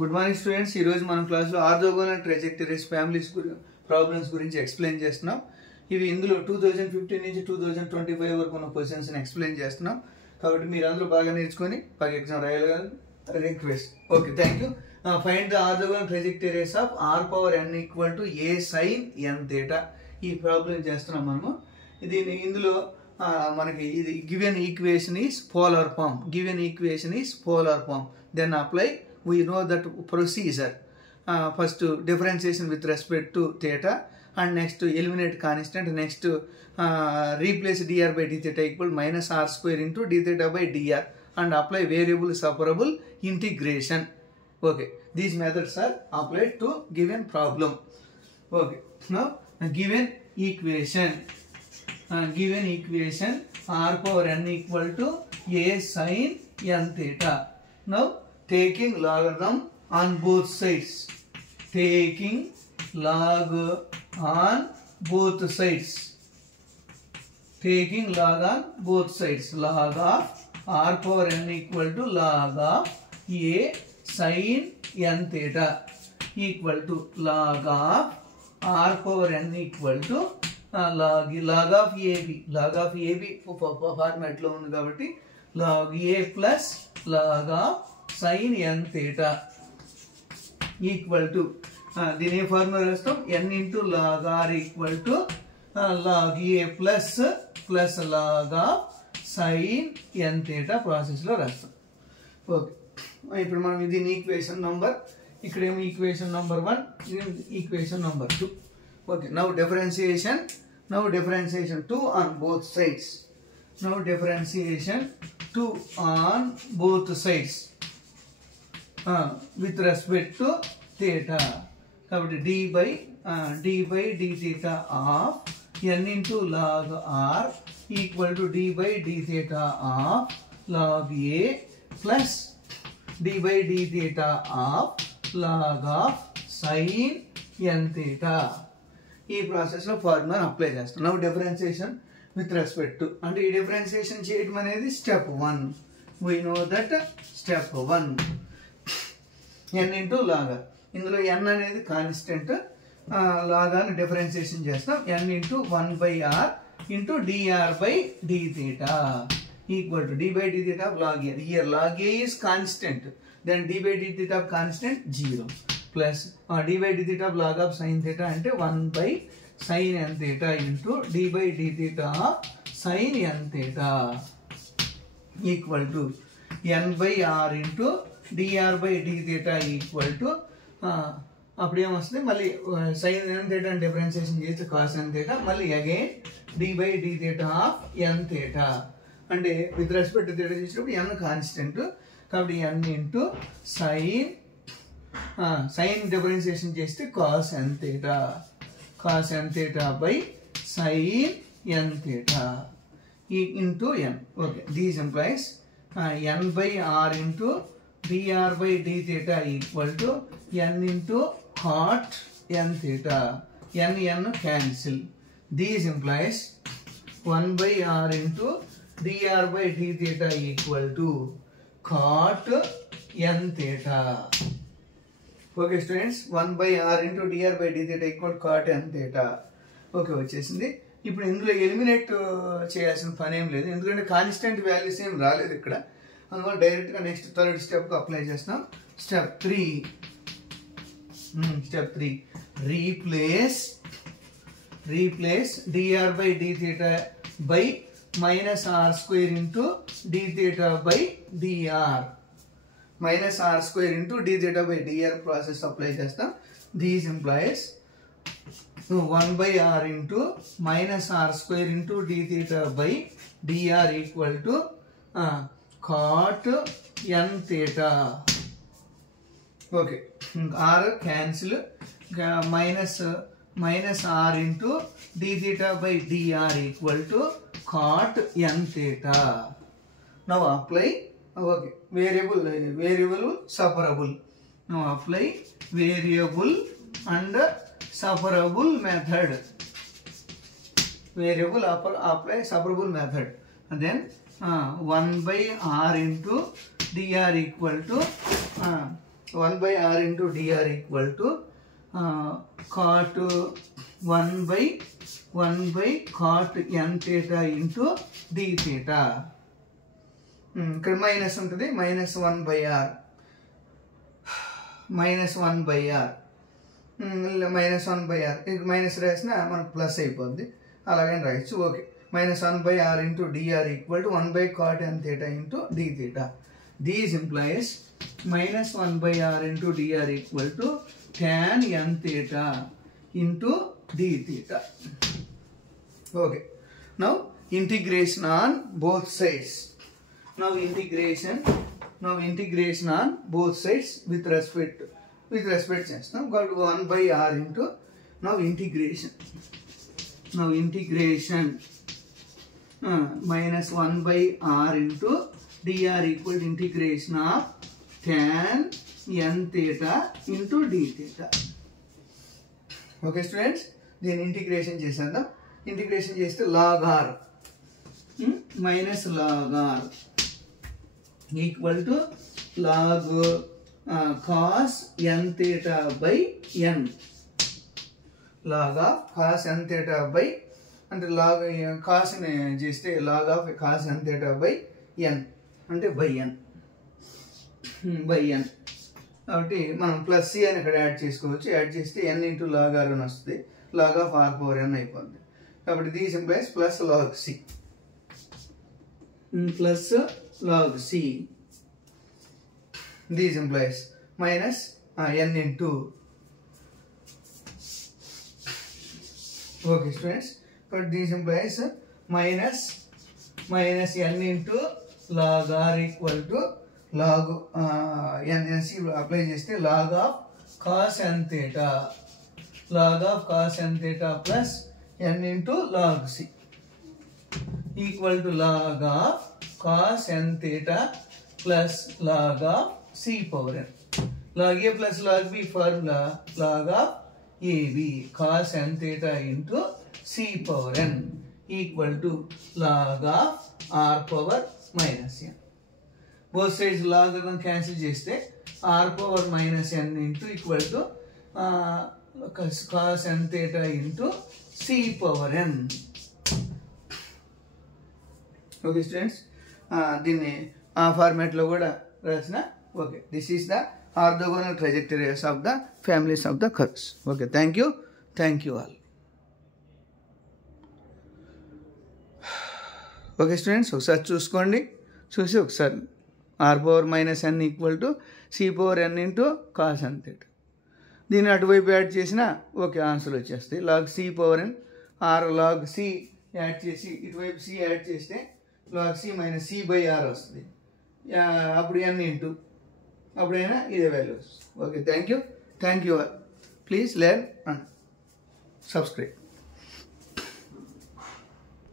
Good morning students. ఈరోజు మనం క్లాస్లో ఆర్థోగోనల్ ట్రాజెక్టరీస్ ఫ్యామిలీస్ ప్రాబ్లమ్స్ గురించి ఎక్స్ప్లెయిన్ చేస్తున్నాం. ఇవి ఇందులో 2015 నుంచి 2025 వరకు ఉన్న క్వశ్చన్స్ని ఎక్స్ప్లెయిన్ చేస్తున్నాం. కాబట్టి మీరు అందరూ బాగా నేర్చుకొని బాగా ఎగ్జామ్ రాయాలని request. Okay, thank you. Find the orthogonal trajectories of r power n equal to a sin n theta. ఈ ప్రాబ్లం చేస్తున్నాం మనము. ఇందులో మనకి ఇది given equation is polar form. Given equation is polar form. Then apply we know that procedure. First differentiation with respect to theta, and next to eliminate constant, next to replace dr by d theta equal minus r square into d theta by dr, and apply variable separable integration. Okay, these methods are applied to given problem. Okay, now given equation r power n equal to a sin n theta. Now taking logarithm on both sides. Taking log on both sides. Taking log on both sides. Log of r power n equal to log of a sin n theta equal to log of r power n equal to log of ab. Log of ab format lo undi kabatti log a plus log of sin n theta equal to దీని formula రాస్తాం. n into log r equal to log a plus log of sin n theta process లో రాస్తాం. Okay, ఇప్పుడు మనం దీని equation number, ఇక్కడేమో equation number 1, equation number 2. Okay, now differentiation 2 on both sides. Now differentiation 2 on both sides with respect to theta. కాబట్టి d by d theta of n into log r equal to d by d theta of log a plus d by d theta of log of sin n theta. ఈ ప్రాసెస్లో formula apply చేస్తాం. Now differentiation with respect to, అంటే ఈ differentiation చేయడం అనేది step 1. We know that step 1 n into log r. ఇందులో n అనేది constant, లాగాన్ని డిఫరెన్షియేషన్ చేస్తాం. n into 1 by r into dr by d theta equal to d by d theta of log a. Here log a is constant, then d by d theta of constant 0 plus d by d theta of log of sin theta అంటే 1 by sin n theta into d by d theta of sin n theta equal to n by r into dr by d theta equal to అప్పుడు ఏమొస్తుంది, మళ్ళీ sin n theta differentiation చేస్తే cos n theta, మళ్ళీ again d by d theta of n theta. అంటే with respect to theta చేసినప్పుడు n constant కాబట్టి n into sin differentiation చేస్తే cos n theta by sin n theta into n. Okay, these implies n by r into dr by d theta equal to n into cot n theta. n cancel. These implies 1 by r into dr by d theta equal to cot n theta. Okay students, 1 by r into dr by d theta equal cot n theta. Okay, వచ్చేసింది. ఇప్పుడు ఇందులో eliminate చేయాల్సిన పని ఏం లేదు, ఎందుకంటే constant values ఏం రాలేదు ఇక్కడ. అందువల్ల డైరెక్ట్గా నెక్స్ట్ థర్డ్ స్టెప్కి అప్లై చేస్తాం. Step 3 replace dr by d theta by minus r square into d theta by dr. minus r square into d theta by dr process apply చేస్తాం. These implies 1 by r into minus r square into d theta by dr equal to cot n theta. Okay, r cancel, minus r into d theta by dr equal to cot n theta. Now apply variable separable. Now apply variable and separable method. Apply separable method, and then 1 by r into dr equal to 1 by r into dr equal to cot 1 by cot n theta into d theta. ఇక్కడ minus ఉంటుంది, minus 1 by r minus 1 by r minus 1 by r ఇది minus రాసినా మనకు plus అయిపోద్ది, అలాగే రాయొచ్చు. Okay, minus 1 by r into dr equal to 1 by cot n theta into d theta. These implies minus 1 by r into dr equal to tan n theta into d theta. Okay, now integration on both sides. Now integration on both sides with respect చేస్తాం. got 1 by r into now integration minus 1 by r into dr equal to integration of tan n theta into d theta. Okay students, దీని integration చేసేద్దాం. Integration చేస్తే log r minus log r equal to log cos n theta by n. log of cos n theta by అంటే log cos ని చేస్తే log of cos n theta by n అంటే by n కాబట్టి మనం plus C అని ఇక్కడ add చేసుకోవచ్చు. Add చేస్తే n ఇంటూ log r అని వస్తుంది, log of r power n అయిపోద్ది. కాబట్టి these implies plus log c plus log c. These implies minus n into. Okay students, but these implies minus n into log r equal to log n c apply చేస్తే log of cos n theta plus n into log c equal to log of cos n theta plus log of c power n. log a plus log b formula log of ab cos n theta into c power n equal to log of r power minus n. both sides logarithm cancel చేస్తే r power minus n into equal to cos n theta into c power n. Okay students, దీన్ని ఆ ఫార్మాట్లో కూడా రాసిన. Okay, this is the orthogonal trajectories of the families of the curves. Okay, thank you all. Okay students, ఒకసారి చూసుకోండి, చూసి ఒకసారి r power minus n equal to c power n into cos n theta. దీన్ని అటువైపు add చేసినా okay answer వచ్చేస్తాయి. Log c power n or log c add చేసి ఇటువైపు సి యాడ్ చేస్తే log c minus c by r వస్తుంది. అప్పుడు n into అప్పుడైనా ఇదే వాల్యూ వస్తుంది. Okay, thank you all. Please learn and subscribe.